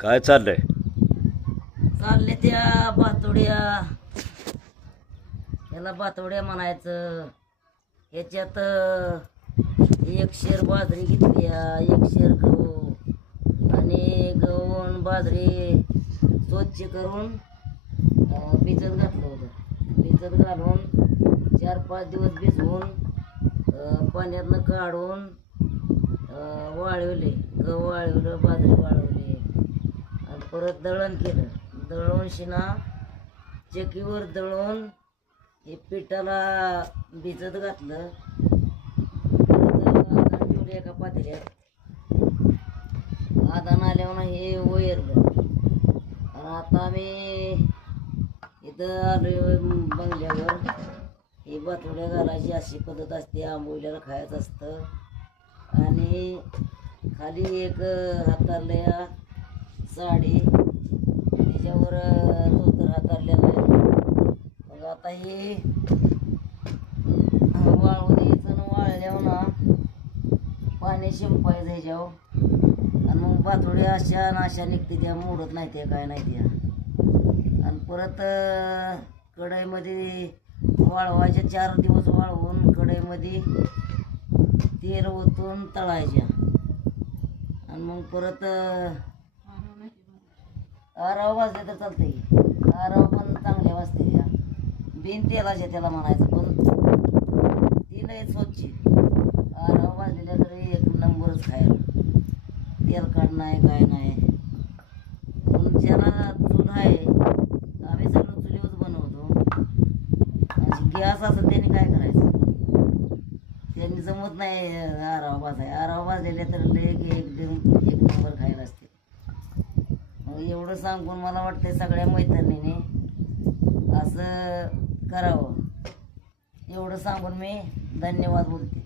काय चाललंय? चालले त्या भातोड्या, याला भातोड्या म्हणायचं. ह्याच्यात 1 शेर बाजरी घेतली, 1 शेर गहू आणि गहून बाजरी स्वच्छ करून भिजत घातलं होतं. भिजत घालून 4-5 दिवस भिजवून पाण्यातनं काढून वाळवले. गहू वाळवलं, बाजरी वाळवली आणि परत दळण केलं. दळून शिना चकीवर दळून हे पिठाला भिजत घातलं. ठेवले एका पातेल्यात. आदान आल्यावर हे वैरलं. आणि आता आम्ही इथं आलोय बंगल्यावर. ही भातोड्या घालायची अशी पद्धत असते. आंबोलीला खायचं असतं. आणि खाली एक हातारल्या साडी, त्याच्यावर धोतर हातारलेलं आहे. मग आता हे वाळवून द्यायचं आणि वाळल्यावर ना पाणी शिंपायचं ह्याच्यावर. आणि मग भातोड्या अशा नाशा निघते, त्या मोडत नाही, त्या काय नाही त्या. आणि परत कढईमध्ये वाळवायच्या. 4 दिवस वाळवून कढईमध्ये तेल ओतून तळायच्या. आणि मग परत आराव वाजले तर चालतंय. आराव पण चांगले वाजते त्या. बिन तेलाच्या त्याला म्हणायचं, पण ती लय स्वच्छ. आराव वाजलेल्या तरी 1 नंबरच खायला. तेलकट नाही, काय नाही. पण ज्याला चूल आहे, आम्ही सगळं चुलीवर बनवतो. आणि गॅस असं त्यांनी काय करायचं? त्यांनी जमत नाही आराव वाजाय. आराव वाजलेल्या तर लय 1 नंबर खायला असते. मग एवढं सांगून मला वाटतंय सगळ्या मैत्रिणीने असं करावं. एवढं सांगून मी धन्यवाद बोलते.